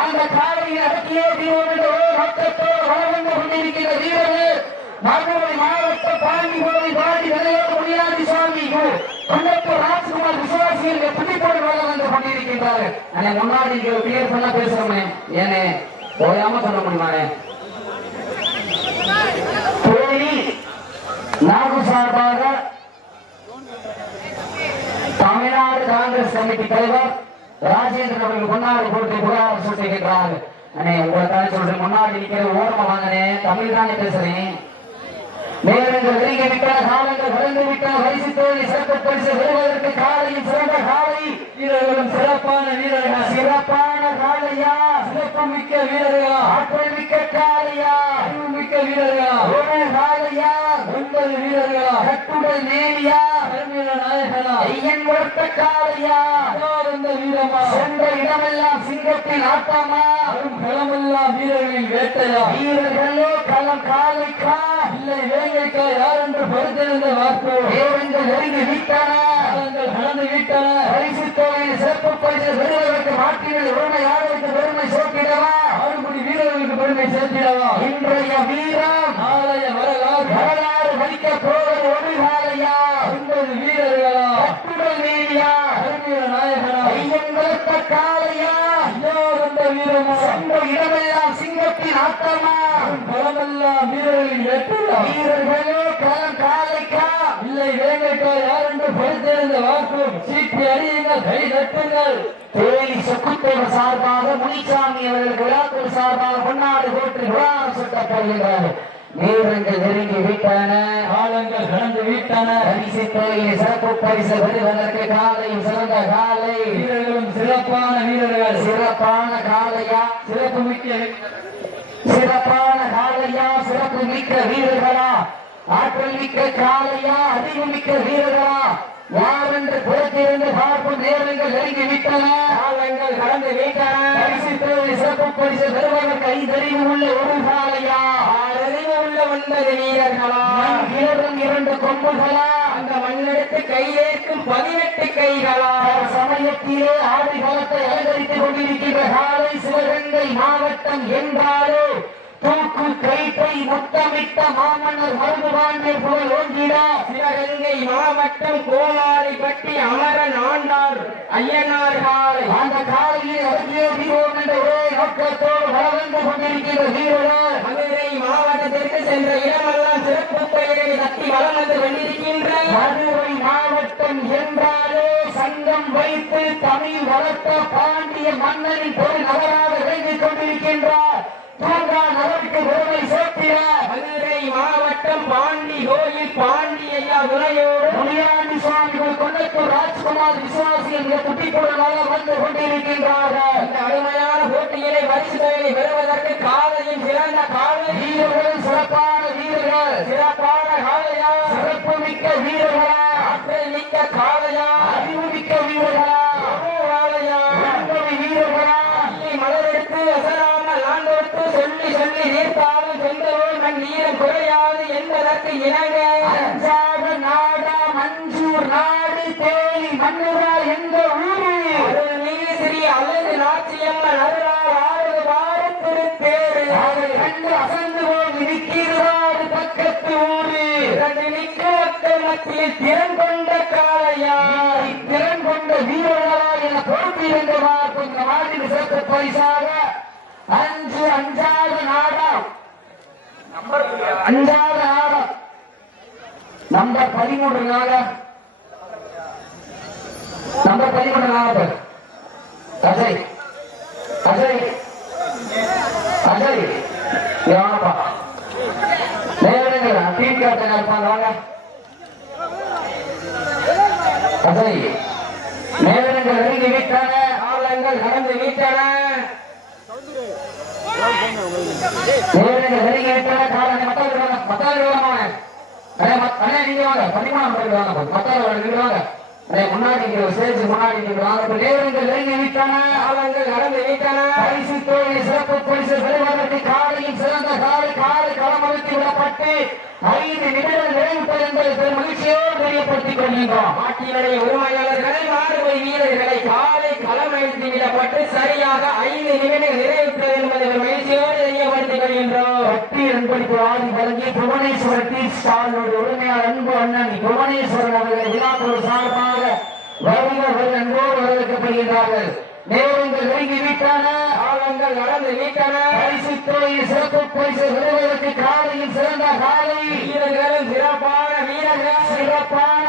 அந்த காலையில் அடக்கியே தீவோம் என்ற நோக்கத்தோடு வளம் வந்து கொண்டிருக்கிற வீரர்கள் மதுரை மாவட்டம் பாண்டிகோவை பாடி நிலையோடு முனியாண்டி சுவாமி குன்னத்தூர் ராஜ்குமார் விசுவாசிகள் துணிப்போடு வளம் வந்து கொண்டிருக்கின்றார்கள். அண்ணே முன்னாடி பேர் சொன்னா பேசுறோமே ஏனே ஓயாம சொல்ல முடியுமானே? தேனி நாகு சார்பாக தமிழ்நாடு காங்கிரஸ் கமிட்டி தலைவர் ராஜேந்திரன் அவர்கள் முன்னாடி போட்டு புகார் சுட்டுகின்றார். உங்களை சொல்றேன், முன்னாடி நிக்கிற ஓரமா வாங்கினே தமிழ் தானே பேசுறேன். நேரங்கள் நெருங்கி விட்டன, காலங்கள் கடந்து விட்டன. பரிசு தோழி சிறப்பு பரிசு பெறுவதற்கு காலையில் சிறந்த காலை வீரர்களும் சிறப்பான வீரர்கள். சிறப்பான காலையா, சிறப்பு மிக்க வீரர்களா, ஆற்றல் மிக்க காலையா, அறிவு மிக்க வீரர்களா, ஒரு காலையா, 9 வீரர்களா, கட்டுடல் நேரியா, நாயகனா, ஐயன் வளர்த்த காலையா, இந்த வீரமா, சென்ற இடமெல்லாம் சிங்கத்தின் ஆட்டமா, களமெல்லாம் வீரர்களின் வேட்டையா, வீரர்களோ களம் காலைக்கா இல்லை வேங்கைக்கா யார் என்று பரிந்திருந்த வார்த்தை தேவங்கள் நெருங்கி விட்டன, நடந்து விட்டன. பரிசு தொகையில் சிறப்பு பரிசு பெறுவதற்கு மாற்றினர் உரிமை யாருக்கு பெருமை சேர்த்திடவா, ஆறுபடி வீரர்களுக்கு பெருமை சேர்த்திடவா. இன்றைய வீரம் நாளைய வரலாறு படிக்க போவது ஒரு காலையா, 9 வீரர்களா, கட்டுடல் நீதியா, நாயகனா, ஐயன் வளர்த்த காலையா, இந்த வீரமா, சென்ற இடமெல்லாம் சிங்கத்தின் ஆட்டமா, களமெல்லாம் வீரர்களின் வேட்டையா, வீரர்களோ களம் காலைக்கா இல்லை வேங்கைக்கா யார் என்று பரிந்திருந்த வாக்கு சீட்டி அறியுங்கள், கை தட்டுங்கள். தேனி சொக்குத்தேவர் சார்பாக முனிசாமி அவர்களுக்கு விழாக்குழு சார்பாக பொன்னாடு போட்டு விழாரம் சுட்டப்படுகின்றார்கள். வீரர்கள் நெருங்கி விட்டன, காலங்கள் கடந்து விட்டன. பரிசு தொகையை சிறப்பு பரிசு பெறுவதற்கு காலையும் சிறந்த காலை, வீரர்களும் சிறப்பான வீரர்கள். சிறப்பான காலையா, சிறப்பு மிக்க சிறப்பான காலையா, சிறப்பு மிக்க வீரர்களா, ஆற்றல் மிக்க காலையா, அறிவு மிக்க வீரர்களா, யார் என்று புறத்திலிருந்து பார்க்கும் நேரங்கள் நெருங்கி விட்டன, காலங்கள் கடந்து விட்டன. பரிசு தொகை சிறப்பு பரிசு பெறுவதற்கு 5 அறிவு உள்ள ஒரு காலையா, 6 அறிவு உள்ள 9 வீரர்களா, 2 கொம்புகளா, அந்த மண்ணெடுத்து கையேற்கும் 18 கைகளா, சமயத்திலே ஆடி களத்தை அலங்கரித்துக் கொண்டிருக்கின்ற காலை சிவகங்கை மாவட்டம் என்றாலே தூக்கு கைத்தை முத்தமிட்ட மாமன்னர் மருதுபாண்டியர் புகழ் ஓங்கிடா சிவகங்கை மாவட்டம் கோலாரை பற்றி அமரன் ஆண்டார் ஐயனார் காலை. அந்த காலையில் அருகே வீரோம் என்ற ஒரே நோக்கத்தோடு வளர்ந்து கொண்டிருக்கின்ற வீரர்கள் மதுரை மாவட்டத்திற்கு சென்ற இடமெல்லாம் சிறப்பு பெயரை தட்டி வளம் வந்து கொண்டிருக்கின்ற மதுரை மாவட்டம் என்றாலே சங்கம் வைத்து தமிழ் வளர்த்த பாண்டிய மன்னரின் பொருள் நகராக விளங்கிக் கொண்டிருக்கின்றார். நகருக்கு பெருமை சேர்த்திட மதுரை மாவட்டம் பாண்டி கோயில் பாண்டியா துணையோடு முனியாண்டி சுவாமிகள் குன்னத்தூர் ராஜ்குமார் விசுவாசிகள் குட்டிக்குடலாக வந்து கொண்டிருக்கின்றார்கள். இந்த அருமையான போட்டியிலே பரிசு தொகையை பெறுவதற்கு காலையும் சிறந்த காலை, வீரர்களும் சிறப்பான வீரர்கள். சிறப்பான காலையா, சிறப்பு மிக்க வீரர்களா, ஆற்றல் மிக்க காலையா, அறிவு மிக்க வீரர்களா, காலையா, வீரர்களா, மலரெடுத்து அசராமல் ஆண்டோட்டு சொல்லி சொல்லி நீர்த்தாலும் சென்றோர் மண் நீரம் குறையாது என்பதற்கு இணங்க அஞ்சாத நாடா மஞ்சூர் நாடு தேனி மன்னுரா என்ற ஊரு நீலகிரி அல்லது நாச்சியம்மன் அருளார் ஆறு வாரத்திரு தேரு அதை கண்டு அசந்து போய் நிற்கிறார் பக்கத்து ஊரு. 2 நிற்க மக்கள் மத்தியில் திறன் கொண்ட காலையா, திறன் கொண்ட வீரர்களா என பொறுப்பிருந்தவா கொஞ்சம் நாட்டின் சிறப்பு பரிசாக 5 அஞ்சாவது நாடம் நம்பர் 13 நம்பர் 13 அஜய் அஜய் அஜய் யாப்பா நேரங்கள் டீம் கேப்டன் இருப்பாங்க. அஜய் நேரங்கள் நெருங்கி விட்டன, காலங்கள் கடந்து விட்டன. நேரங்கள் நெருங்கி விட்டன, காலங்கள் மத்தாள் நீங்க வாங்க 13 வாங்க மத்தாள் வாங்க முன்னாடி ஸ்டேஜ் முன்னாடி நேரங்கள் நெருங்கி விட்டன, காலங்கள் கடந்து விட்டன. பரிசு தொகை சிறப்பு பரிசு பெறுவதற்கு காலையும் சிறந்த காலை காலை களமளித்து விடப்பட்டு 5 நிமிடங்கள் நிறைவுற்றது என்பதை பெரும் மகிழ்ச்சியோடு தெரியப்படுத்திக் கொள்கின்றோம். நாட்டினுடைய உரிமையாளர்களை மாறுபடி வீரர்களை காலை களமளித்து விட சரியாக 5 நிமிடங்கள் நிறைவுற்றது என்பதை ஒரு மகிழ்ச்சியோடு தெரியப்படுத்திக் கொள்கின்றோம். பட்டி அன்பளிப்பு ஆதி வழங்கி புவனேஸ்வர டீ ஸ்டாலோடு உரிமையாளர் அன்பு அண்ணன் புவனேஸ்வரன் அவர்கள் விழாக்குழு சார்பாக வருகிறவர்கள் அன்போடு வரவேற்கப்படுகின்றார்கள். நேரங்கள் நெருங்கிவிட்டன, காலங்கள் நடந்து விட்டன. பரிசு தொகையை சிறப்பு பரிசு விடுவதற்கு காலையில் சிறந்த காலை வீரர்களும் சிறப்பான வீரர்கள், சிறப்பான